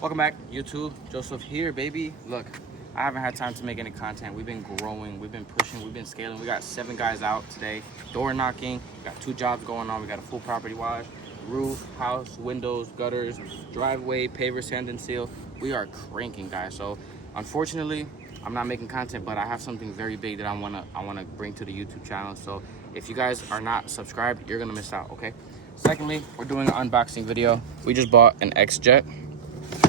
Welcome back, YouTube. Joseph here, baby. Look, I haven't had time to make any content. We've been growing, we've been pushing, we've been scaling. We got 7 guys out today, door knocking. We got 2 jobs going on. We got a full property wash, roof, house, windows, gutters, driveway, paver, sand and seal. We are cranking, guys. So unfortunately, I'm not making content, but I have something very big that I wanna bring to the YouTube channel. So if you guys are not subscribed, you're gonna miss out, okay? Secondly, we're doing an unboxing video. We just bought an X-Jet.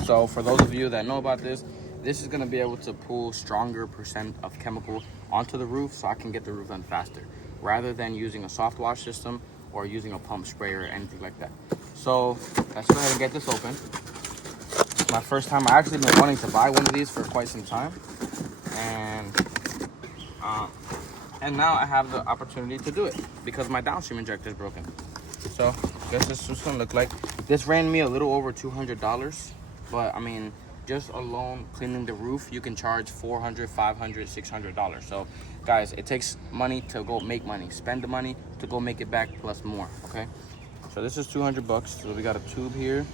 So for those of you that know about this is gonna be able to pull stronger percent of chemical onto the roof so I can get the roof done faster, rather than using a soft wash system or using a pump sprayer or anything like that. So let's go ahead and get this open. It's my first time. I actually been wanting to buy one of these for quite some time. And now I have the opportunity to do it because my downstream injector is broken. So I guess this is what's gonna look like. This ran me a little over $200, but I mean, just alone cleaning the roof, you can charge $400, $500, $600. So guys, it takes money to go make money. Spend the money to go make it back plus more, okay? So this is 200 bucks. So we got a tube here.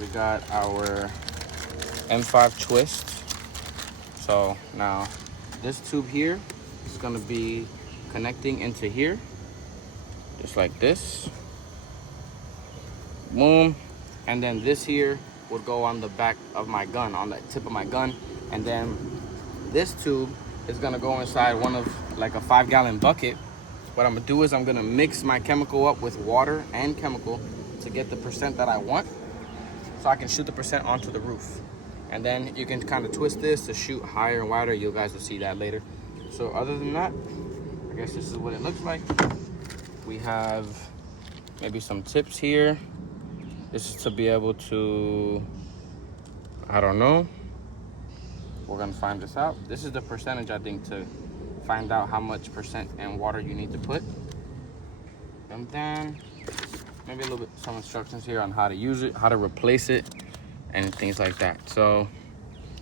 We got our M5 twist. So now this tube here is gonna be connecting into here, just like this. Boom. And then this here would go on the back of my gun, on the tip of my gun. And then this tube is gonna go inside one of like a 5-gallon bucket. What I'm gonna do is I'm gonna mix my chemical up with water and chemical to get the percent that I want, so I can shoot the percent onto the roof. And then you can kind of twist this to shoot higher and wider. You guys will see that later. So other than that, I guess this is what it looks like. We have maybe some tips here. This is to be able to, I don't know. We're gonna find this out. This is the percentage, I think, to find out how much percent and water you need to put. And then maybe a little bit, some instructions here on how to use it, how to replace it, and things like that. So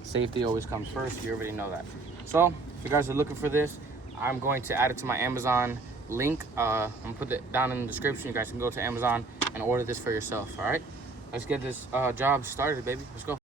safety always comes first. You already know that. So if you guys are looking for this, I'm going to add it to my Amazon link. I'm gonna put it down in the description. You guys can go to Amazon and order this for yourself. All right, let's get this job started, baby. Let's go.